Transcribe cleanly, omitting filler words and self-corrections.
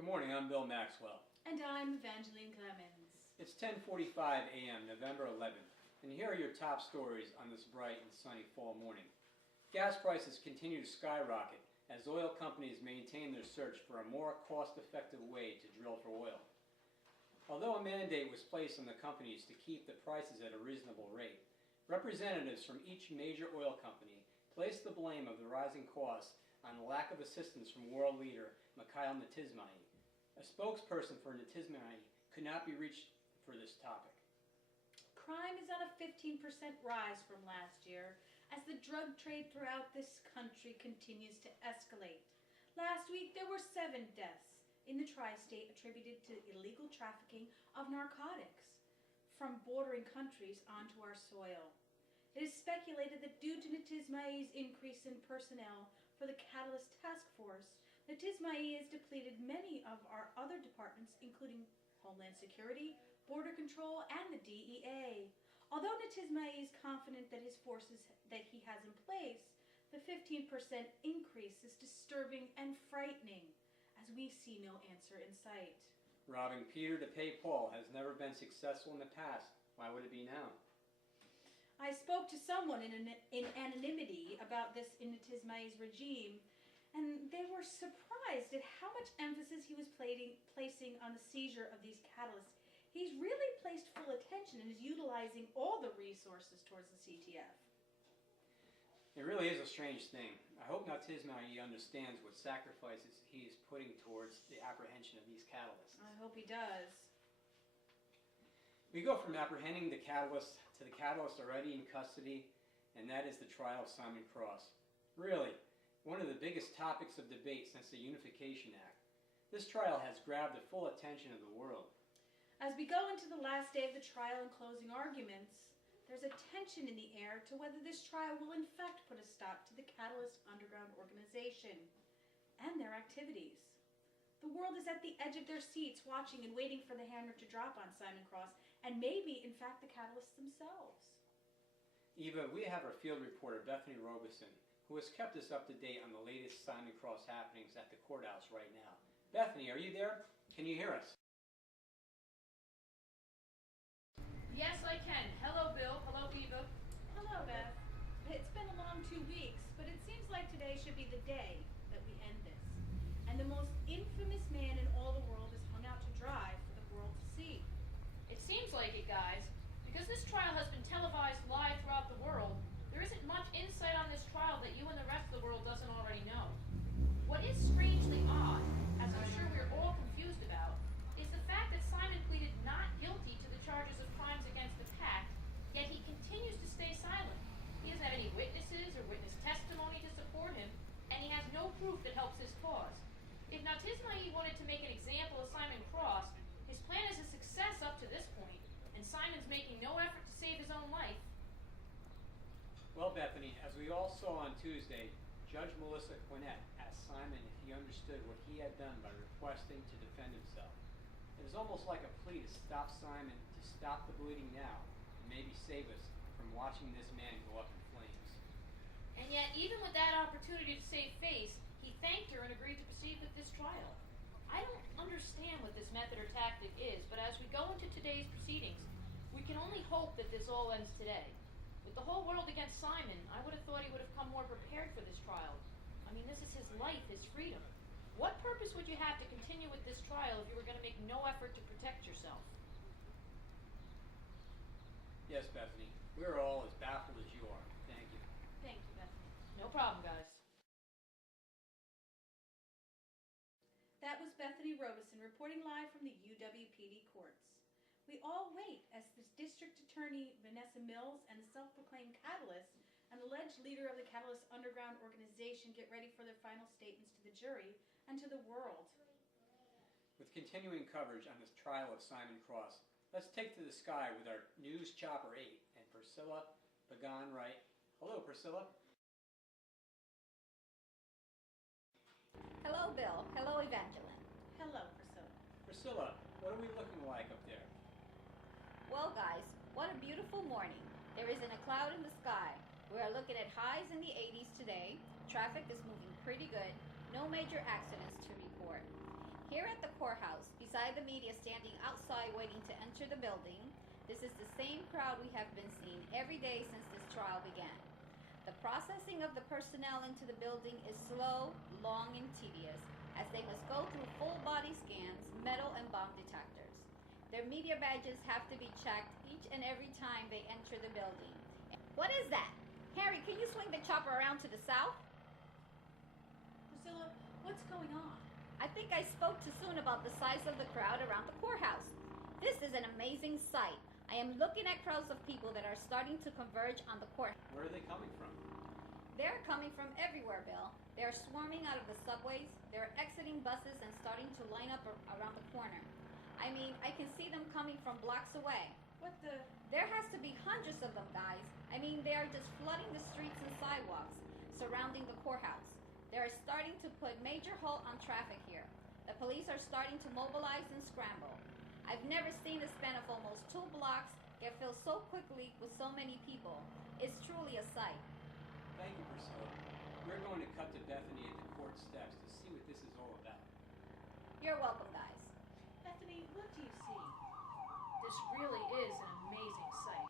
Good morning, I'm Bill Maxwell. And I'm Evangeline Clemens. It's 10:45 a.m., November 11th, and here are your top stories on this bright and sunny fall morning. Gas prices continue to skyrocket as oil companies maintain their search for a more cost-effective way to drill for oil. Although a mandate was placed on the companies to keep the prices at a reasonable rate, representatives from each major oil company placed the blame of the rising costs on the lack of assistance from world leader Mikhail Natismai. A spokesperson for Natismai could not be reached for this topic. Crime is on a 15% rise from last year as the drug trade throughout this country continues to escalate. Last week there were 7 deaths in the tri-state attributed to illegal trafficking of narcotics from bordering countries onto our soil. It is speculated that due to Natismai's increase in personnel for the Catalyst Task Force, Natismai has depleted many of our other departments, including Homeland Security, Border Control, and the DEA. Although Natismai is confident that his forces that he has in place, the 15% increase is disturbing and frightening, as we see no answer in sight. Robbing Peter to pay Paul has never been successful in the past. Why would it be now? I spoke to someone in anonymity about this in Natismai's regime, and they were surprised at how much emphasis he was placing on the seizure of these catalysts. He's really placed full attention and is utilizing all the resources towards the CTF. It really is a strange thing. I hope Natismai understands what sacrifices he is putting towards the apprehension of these catalysts. I hope he does. We go from apprehending the catalyst to the catalyst already in custody, and that is the trial of Simon Cross. Really, one of the biggest topics of debate since the Unification Act. This trial has grabbed the full attention of the world. As we go into the last day of the trial and closing arguments, there's a tension in the air to whether this trial will in fact put a stop to the Catalyst Underground organization and their activities. The world is at the edge of their seats watching and waiting for the hammer to drop on Simon Cross, and maybe, in fact, the Catalysts themselves. Eva, we have our field reporter, Bethany Robeson, who has kept us up to date on the latest Simon Cross happenings at the courthouse right now. Bethany, are you there? Can you hear us? Yes, I can. Hello, Bill. Hello, Eva. Hello, Beth. It's been a long 2 weeks, but it seems like today should be the day that we end this. And the most infamous man in all the world is hung out to dry for the world to see. It seems like it, guys. Because this trial has been televised live throughout the world, there isn't much insight on this trial that you and the rest of the world doesn't already know. What is strangely odd, as I'm sure we're all confused about, is the fact that Simon pleaded not guilty to the charges of crimes against the pact, yet he continues to stay silent. He doesn't have any witnesses or witness testimony to support him, and he has no proof that helps his cause. If Natismai wanted to make an example of Simon Cross, his plan is a success up to this point, and Simon's making no effort to save his own life. Well, Bethany, as we all saw on Tuesday, Judge Melissa Quinnett asked Simon if he understood what he had done by requesting to defend himself. It is almost like a plea to stop Simon, to stop the bleeding now, and maybe save us from watching this man go up in flames. And yet, even with that opportunity to save face, he thanked her and agreed to proceed with this trial. I don't understand what this method or tactic is, but as we go into today's proceedings, we can only hope that this all ends today. With the whole world against Simon, I would have thought he would have come more prepared for this trial. I mean, this is his life, his freedom. What purpose would you have to continue with this trial if you were going to make no effort to protect yourself? Yes, Bethany, we're all as baffled as you are. Thank you. Thank you, Bethany. No problem, guys. That was Bethany Robeson reporting live from the UWPD courts. We all wait as the District Attorney Vanessa Mills and the self-proclaimed Catalyst, an alleged leader of the Catalyst Underground organization, get ready for their final statements to the jury and to the world. With continuing coverage on this trial of Simon Cross, let's take to the sky with our News Chopper 8 and Priscilla Pagan-Wright. Hello, Priscilla. Hello, Bill. Hello, Evangeline. Hello, Priscilla. Priscilla, what are we looking like up there? Well, guys, what a beautiful morning. There isn't a cloud in the sky. We are looking at highs in the 80s today. Traffic is moving pretty good. No major accidents to report. Here at the courthouse, beside the media standing outside waiting to enter the building, this is the same crowd we have been seeing every day since this trial began. The processing of the personnel into the building is slow, long, and tedious, as they must go through full body scans, metal and bomb detectors. Their media badges have to be checked each and every time they enter the building. What is that? Harry, can you swing the chopper around to the south? Priscilla, what's going on? I think I spoke too soon about the size of the crowd around the courthouse. This is an amazing sight. I am looking at crowds of people that are starting to converge on the court. Where are they coming from? They're coming from everywhere, Bill. They're swarming out of the subways. They're exiting buses and starting to line up around the corner. I mean, I can see them coming from blocks away. What the? There has to be hundreds of them, guys. I mean, they are just flooding the streets and sidewalks surrounding the courthouse. They are starting to put major halt on traffic here. The police are starting to mobilize and scramble. I've never seen a span of almost 2 blocks get filled so quickly with so many people. It's truly a sight. Thank you, Priscilla. We're going to cut to Bethany at the court steps to see what this is all about. You're welcome, guys. Bethany, what do you see? This really is an amazing sight.